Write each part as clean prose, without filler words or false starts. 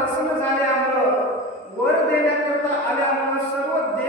प्रसन्न झाल्यामुळं वर देण्याकरता आल्यामुळं सर्व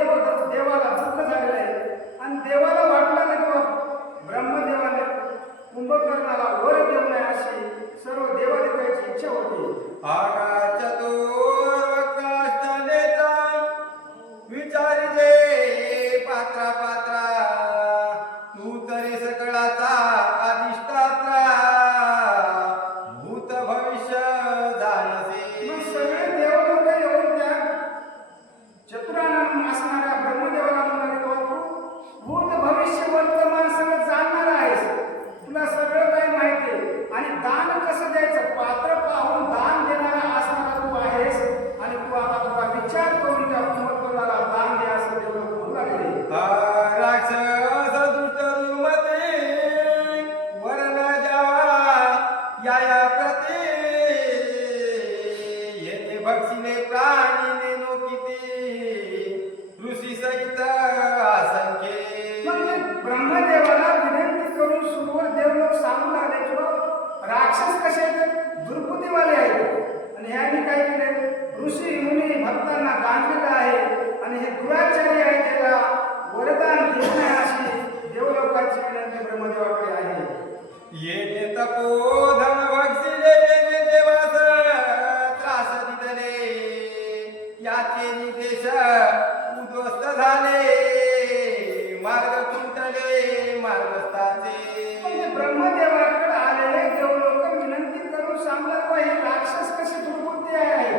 देश उद्ध्वस्त झाले, मार्ग खुंटले मार्गस्थाचे. ब्रह्मदेवाकडे आलेले देवलोक विनंती करून सांगत हे राक्षस कसे दुर्बुद्धी आहे.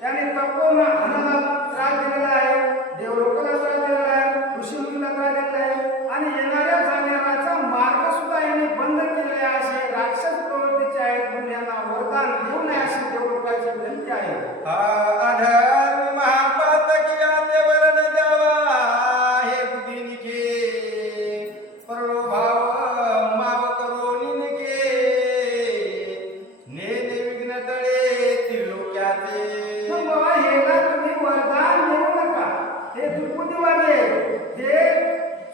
त्याने तपोन हनाला त्रास दिलेला आहे, देवलोकाला त्रास दिलेला आहे, ऋषीमुनीला त्रास दिलेला आहे आणि येणाऱ्या जाणाऱ्याचा मार्ग सुद्धा यांनी बंद केलेले असे राक्षस प्रवृत्तीचे आहेत. म्हणून यांना वरदान देऊ नये अशी देवलोकाची विनंती आहे. अधर्म महापातकी आते वरण द्यावा, हे बुद्धीनिके परोभाव माव करो निनके. नेने विघ्न टळे त्रिलोक्याचे. मग बाबा हेला तुम्ही वरदान देऊ नका. हे दुर्बुद्धीवाले हे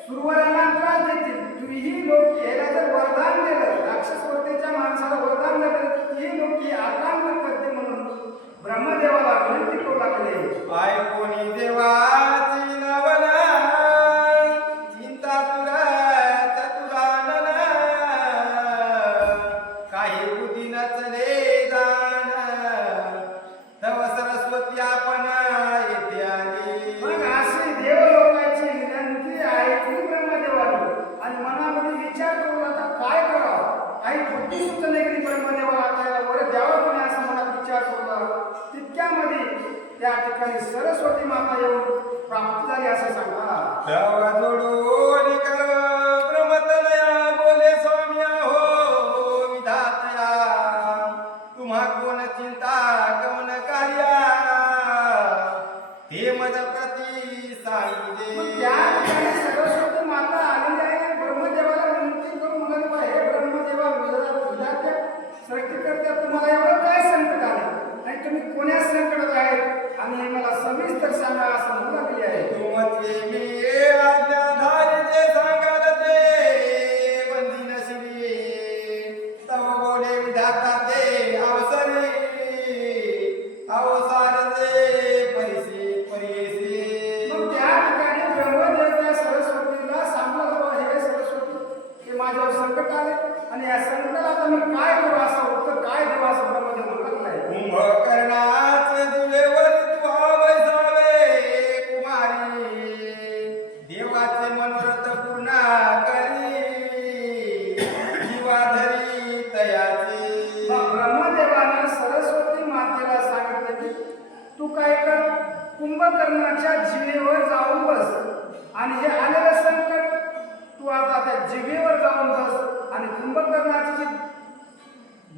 सुरवरांना त्रास देतील. तुम्हीही लोक याला जर वरदान दिलं, राक्षसवर्तेच्या माणसाला वरदान दिलं, ही लोक आकांत करते म्हणून ब्रह्मदेवाला विनंती करू लागले. ऐकोनी देवाची नवना, चिंता तुरा चतुरानन. काही बुद्धी नचले जाण, तव सरस्वती आपण येथे आली. मग अशी देवलोकाची विनंती ऐकली ब्रह्मदेवाने आणि मनामध्ये विचार करून आता काय करावं. काही बुद्धी सुचले की ब्रह्मदेवाला त्याला वर द्यावं कोणी असं मनात विचार करू लागला. तितक्यामध्ये त्या ठिकाणी सरस्वती माता येऊन प्राप्त झाली असं सांगतात. तव जोडून कर ब्रह्मतनया, बोले स्वामी हो विधातया. तुम्हा कोण चिंता कवन कार्या, ते मज प्रती सांगितले. मग त्या ठिकाणी सरस्वती माता आलेली आहे आणि ब्रह्मदेवाला विनंती करून म्हणाली, हे ब्रह्मदेवा विधात्या सृष्टीकर्त्या, तुम्हाला एवढं काय संकट आले आणि तुम्ही कोण्या संकटात आहेत आणि हे मला सविस्तर सांगा असं म्हणू लागली आहे. तुमचे मी आज्ञाधारी जे सांगाल ते बंदी नसली. तव बोले विधाता ते अवसरे, अवसार जे परिसे परिसे. मग त्या ठिकाणी ब्रह्मदेव त्या सरस्वतीला सांगत, हे सरस्वती हे माझ्यावर संकट आले आणि या संकटाला आता मी काय करू असं उत्तर काय देऊ असं ब्रह्मदेव म्हणत नाही. कुंभकर्णाचे दिलेवर तू आवसावे कुमारी, देवाचे मनोरथ पूर्ण करी जीवाधरी तयाची. मग ब्रह्मदेवानं सरस्वती मातेला सांगितलं की तू काय कर, कुंभकर्णाच्या जिभेवर जाऊन बस आणि हे आलेलं संकट तू आता त्या जिभेवर जाऊन बस आणि कुंभकर्णाची जी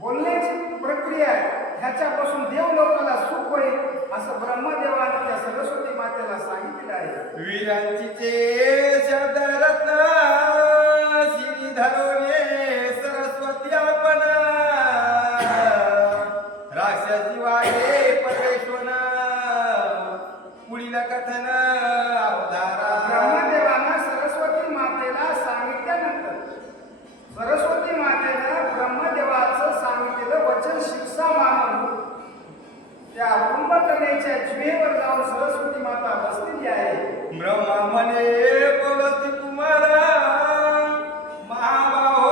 बोलण्याची प्रक्रिया आहे ह्याच्यापासून देवलोकाला सुख होईल असं ब्रह्मदेवाने त्या सरस्वती मातेला सांगितलेलं आहे. वीरांची ते शब्द रत्न शिरी धरोने सरस्वती आपण, राक्षस जीवागे परमेश्वर पुढील कथन अवधारा. ब्रह्मदेवानं सरस्वती मातेला सांगितल्यानंतर सरस्वती मातेनं ब्रह्मदेवाचं सांगितलेलं वचन शिरसा मानून त्या कुंभकर्णेच्या जिभेवर जाऊन सरस्वती माता बसलेली आहे. ब्रह्मा म्हणे बोलती कुमारा, महाबाहो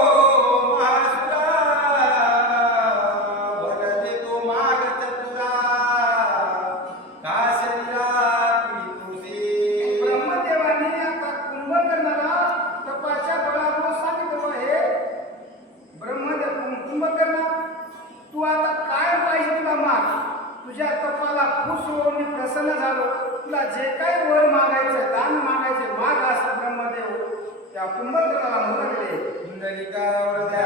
महासुरा. भर देतो माग चतुरा, का शरीरा तुझे. ब्रह्मदेवाने आता कुंभकर्णाला तपाच्या बळावर सांगितलं, हे कुंभकर्णा तू आता काय पाहिजे तुला माग. तुझ्या तपाला खुश होऊन मी प्रसन्न झालो. तुला जे काही वर मागायचं दान मागायचे माग असं ब्रह्मदेव त्या कुंभकर्णाला म्हणाले. कुंडलिकावर द्या